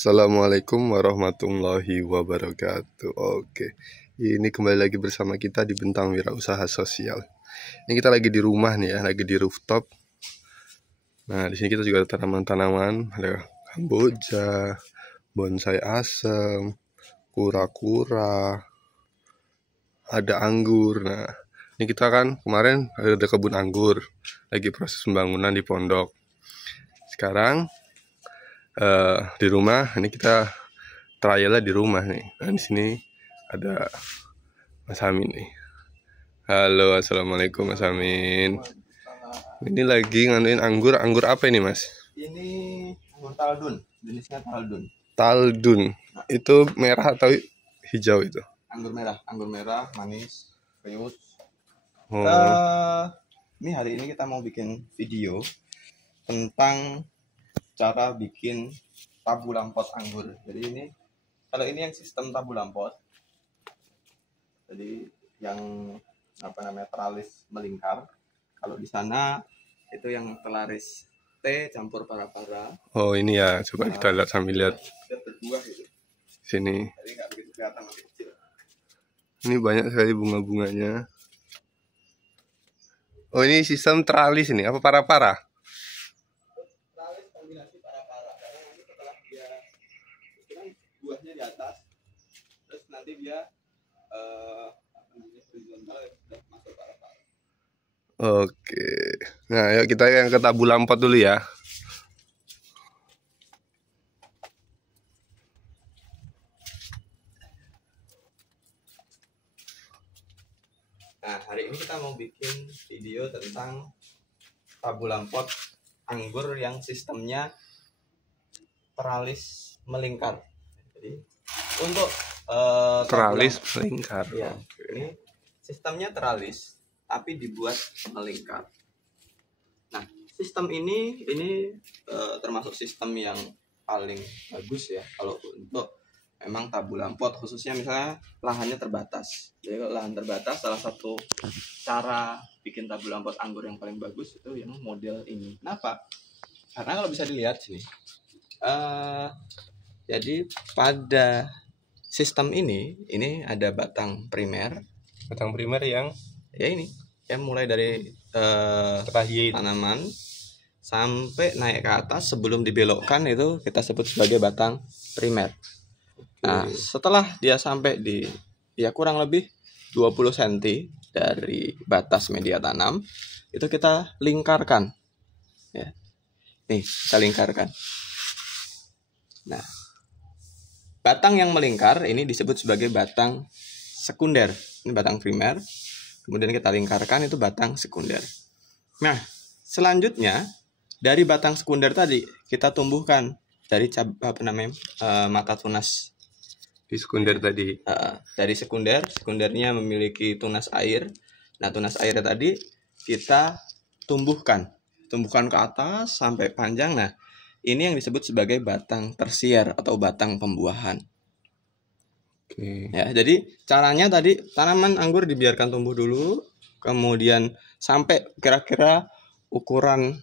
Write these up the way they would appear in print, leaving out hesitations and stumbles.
Assalamualaikum warahmatullahi wabarakatuh. Oke, ini kembali lagi bersama kita di Bentang Wirausaha Sosial. Ini kita lagi di rumah nih ya, lagi di rooftop. Nah, di sini kita juga ada tanaman-tanaman, ada kamboja, bonsai asem, kura-kura, ada anggur. Nah, ini kita kan kemarin ada kebun anggur, lagi proses pembangunan di pondok. Sekarang di rumah ini kita trialnya di rumah nih. Nah, di sini ada Mas Amin nih. Halo, assalamualaikum Mas Amin. Ini lagi nganuin anggur apa ini Mas? Ini anggur Taldun, jenisnya Taldun. Taldun. Itu merah atau hijau itu? Anggur merah, manis, kriuk. Oh. Ini hari ini kita mau bikin video tentang cara bikin tabu lampot anggur. Jadi kalau ini yang sistem tabu lampot. Jadi yang teralis melingkar. Kalau di sana itu yang telaris T campur para-para. Oh, ini ya, coba kita lihat sambil lihat. Berbuah itu. Sini. Jadi nggak begitu kelihatan, masih kecil. Ini banyak sekali bunga-bunganya. Oh, ini sistem teralis ini, apa para-para? Buahnya di atas, terus nanti dia masuk para-para. Oke, nah yuk kita yang ke tabu lampot dulu ya. Nah, hari ini kita mau bikin video tentang tabu lampot anggur yang sistemnya teralis melingkar. Jadi untuk Teralis melingkar. Ya, ini sistemnya teralis tapi dibuat melingkar. Nah, sistem ini termasuk sistem yang paling bagus ya kalau untuk memang tabu lampot, khususnya misalnya lahannya terbatas. Jadi kalau lahan terbatas, salah satu cara bikin tabu lampot anggur yang paling bagus itu yang model ini. Kenapa? Karena kalau bisa dilihat sini, jadi pada sistem ini ada batang primer yang ya ini yang mulai dari tanaman sampai naik ke atas sebelum dibelokkan itu kita sebut sebagai batang primer. Nah, setelah dia sampai di kurang lebih 20 cm dari batas media tanam, itu kita lingkarkan. Ya. Nih, kita lingkarkan. Nah, batang yang melingkar ini disebut sebagai batang sekunder. Ini batang primer. Kemudian kita lingkarkan, itu batang sekunder. Nah, selanjutnya dari batang sekunder tadi kita tumbuhkan dari mata tunas di sekunder tadi. Dari sekundernya memiliki tunas air. Nah, tunas air tadi kita tumbuhkan ke atas sampai panjang. Nah, ini yang disebut sebagai batang tersier atau batang pembuahan. Oke. Ya, jadi caranya tadi tanaman anggur dibiarkan tumbuh dulu, kemudian sampai kira-kira ukuran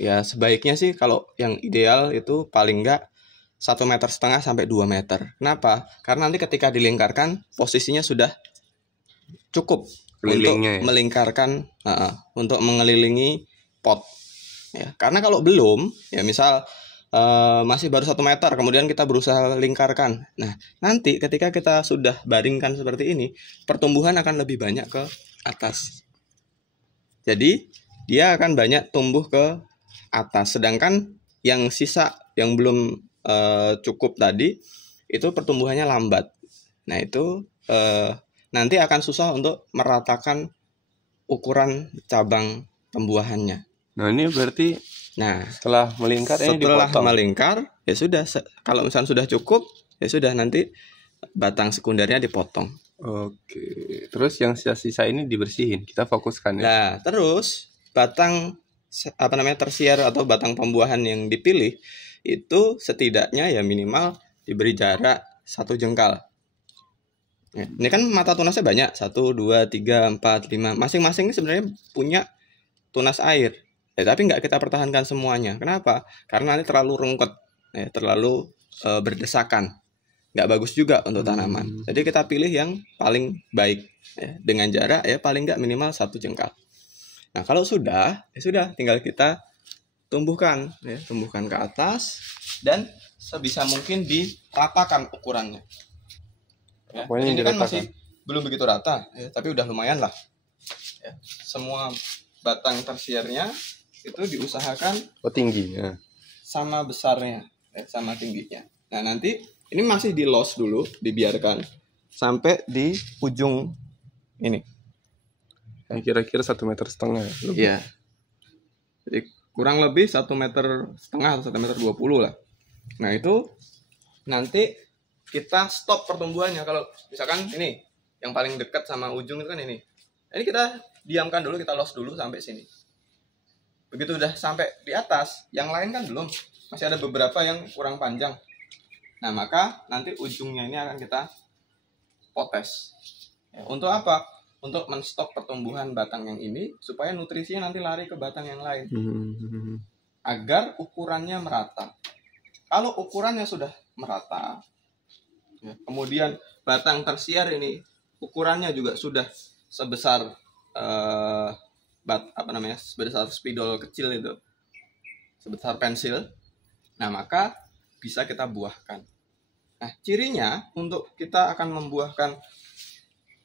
ya sebaiknya sih kalau yang ideal itu paling enggak 1,5 meter sampai 2 meter. Kenapa? Karena nanti ketika dilingkarkan posisinya sudah cukup untuk melingkarkan, untuk mengelilingi pot. Ya, karena kalau belum, ya misal masih baru 1 meter, kemudian kita berusaha lingkarkan. Nah, nanti ketika kita sudah baringkan seperti ini, pertumbuhan akan lebih banyak ke atas. Jadi dia akan banyak tumbuh ke atas, sedangkan yang sisa yang belum cukup tadi itu pertumbuhannya lambat. Nah, itu nanti akan susah untuk meratakan ukuran cabang pembuahannya. Nah, ini berarti setelah melingkar ini dipotong. Setelah melingkar ya sudah, kalau misalnya sudah cukup ya sudah, nanti batang sekundernya dipotong. Oke. Terus yang sisa-sisa ini dibersihin, kita fokuskan ya. Nah, terus batang tersier atau batang pembuahan yang dipilih itu setidaknya ya minimal diberi jarak 1 jengkal. Ya, ini kan mata tunasnya banyak, 1, 2, 3, 4, 5. Masing-masing sebenarnya punya tunas air. Ya, tapi nggak kita pertahankan semuanya. Kenapa? Karena nanti terlalu rungkut. terlalu berdesakan, nggak bagus juga untuk tanaman. Jadi kita pilih yang paling baik ya, dengan jarak ya paling nggak minimal 1 jengkal. Nah kalau sudah, ya sudah tinggal kita tumbuhkan ke atas dan sebisa mungkin diratakan ukurannya. Ya, ini kan masih belum begitu rata, ya, tapi udah lumayan lah. Ya, semua batang tersiernya itu diusahakan tingginya sama besarnya, ya, sama tingginya. Nah nanti ini masih di los dulu, dibiarkan sampai di ujung ini. Kira-kira 1,5 meter. Iya. Jadi kurang lebih 1,5 meter atau 1,20 meter lah. Nah itu nanti kita stop pertumbuhannya. Kalau misalkan ini yang paling dekat sama ujung itu kan ini. Ini kita diamkan dulu, kita los dulu sampai sini. Begitu udah sampai di atas, yang lain kan belum. Masih ada beberapa yang kurang panjang. Nah maka nanti ujungnya ini akan kita potes. Ya, untuk apa? Untuk menstop pertumbuhan batang yang ini supaya nutrisinya nanti lari ke batang yang lain agar ukurannya merata. Kalau ukurannya sudah merata, ya, kemudian batang tersier ini ukurannya juga sudah sebesar sebesar spidol kecil itu, sebesar pensil. Nah maka bisa kita buahkan. Nah cirinya untuk kita akan membuahkan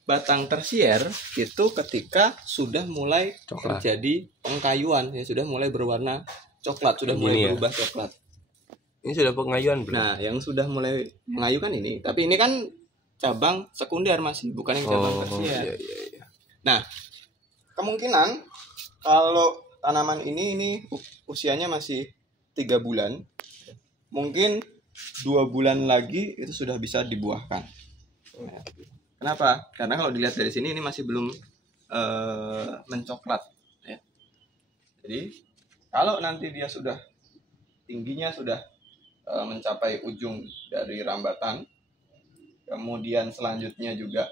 batang tersier itu ketika sudah mulai terjadi pengkayuan, ya sudah mulai berwarna coklat, sudah mulai berubah coklat. Ini sudah pengayuan belum? Nah, yang sudah mulai mengayu kan ini, tapi ini kan cabang sekunder masih, bukan yang cabang tersier. Iya. Nah, kemungkinan kalau tanaman ini usianya masih 3 bulan, mungkin 2 bulan lagi itu sudah bisa dibuahkan. Kenapa? Karena kalau dilihat dari sini ini masih belum mencoklat. Ya. Jadi kalau nanti dia sudah tingginya sudah mencapai ujung dari rambatan, kemudian selanjutnya juga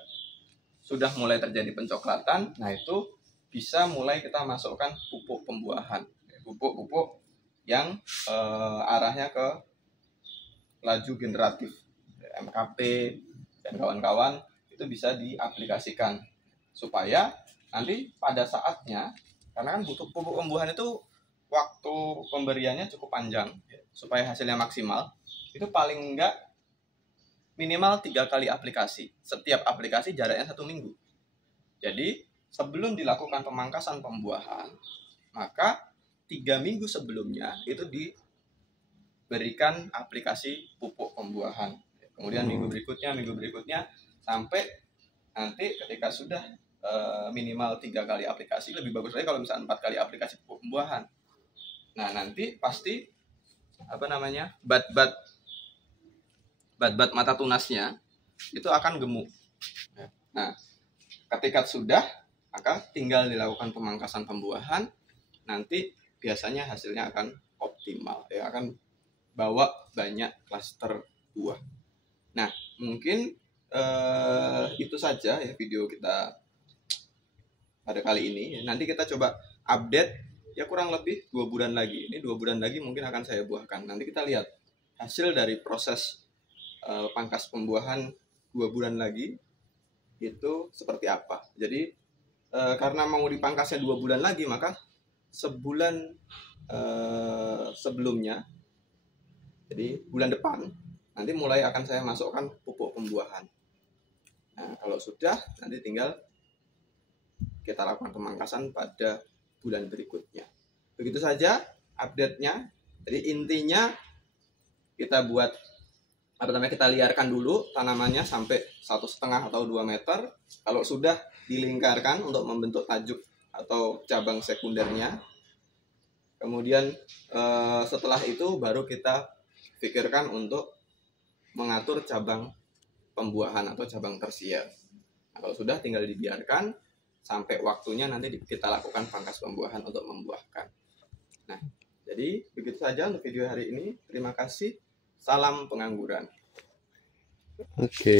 sudah mulai terjadi pencoklatan, nah itu bisa mulai kita masukkan pupuk pembuahan, pupuk yang arahnya ke laju generatif, MKP dan kawan-kawan. Itu bisa diaplikasikan supaya nanti pada saatnya, karena kan butuh pupuk pembuahan itu waktu pemberiannya cukup panjang supaya hasilnya maksimal, itu paling enggak minimal 3 kali aplikasi. Setiap aplikasi jaraknya 1 minggu. Jadi sebelum dilakukan pemangkasan pembuahan, maka 3 minggu sebelumnya itu diberikan aplikasi pupuk pembuahan. Kemudian minggu berikutnya sampai nanti ketika sudah minimal 3 kali aplikasi, lebih bagus lagi kalau misalnya 4 kali aplikasi pupuk pembuahan. Nah nanti pasti bat-bat mata tunasnya itu akan gemuk. Nah ketika sudah, maka tinggal dilakukan pemangkasan pembuahan, nanti biasanya hasilnya akan optimal, ya akan bawa banyak klaster buah. Nah mungkin itu saja ya video kita pada kali ini. Nanti kita coba update ya kurang lebih 2 bulan lagi. Ini 2 bulan lagi mungkin akan saya buahkan. Nanti kita lihat hasil dari proses pangkas pembuahan 2 bulan lagi itu seperti apa. Jadi karena mau dipangkasnya 2 bulan lagi, maka sebulan sebelumnya, jadi bulan depan nanti mulai akan saya masukkan pupuk pembuahan. Nah kalau sudah, nanti tinggal kita lakukan pemangkasan pada bulan berikutnya. Begitu saja update-nya. Jadi intinya kita buat kita liarkan dulu tanamannya sampai 1,5 atau 2 meter. Kalau sudah dilingkarkan untuk membentuk tajuk atau cabang sekundernya. Kemudian setelah itu baru kita pikirkan untuk mengatur cabang pembuahan atau cabang tersier. Nah, kalau sudah tinggal dibiarkan sampai waktunya nanti kita lakukan pangkas pembuahan untuk membuahkan. Nah, jadi begitu saja untuk video hari ini. Terima kasih. Salam pengangguran. Oke.